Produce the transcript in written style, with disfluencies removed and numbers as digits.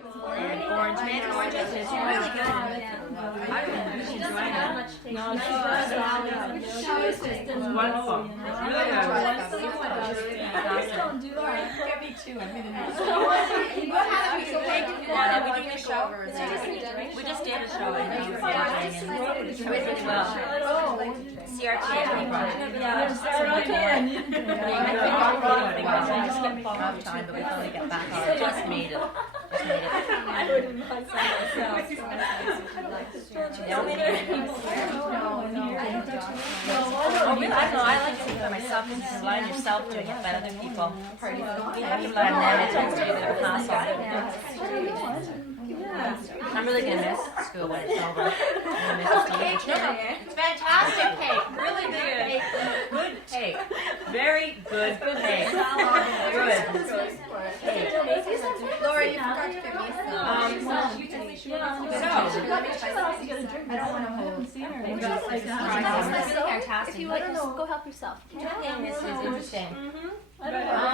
Orange man, orange is really good. I really enjoy that. No, she does. Wonderful. Really good. Please don't do that. Get me too. I'm gonna need What happened? We doing a show. We just did a show and it was really well. CRT. rough time, but we finally got back on. Just made it. I wouldn't mind myself. Oh, really? I don't know. I like to think for myself because you can learn yourself doing it, but other people, you have to learn that. It tends to be a bit of a hassle. I'm really going to miss school when it's over. It's fantastic cake. Really good. Good cake. Very good cake. Good. Cake. Laura, you forgot to give me some. Fantastic. If you want to go help yourself. This is interesting. I don't know.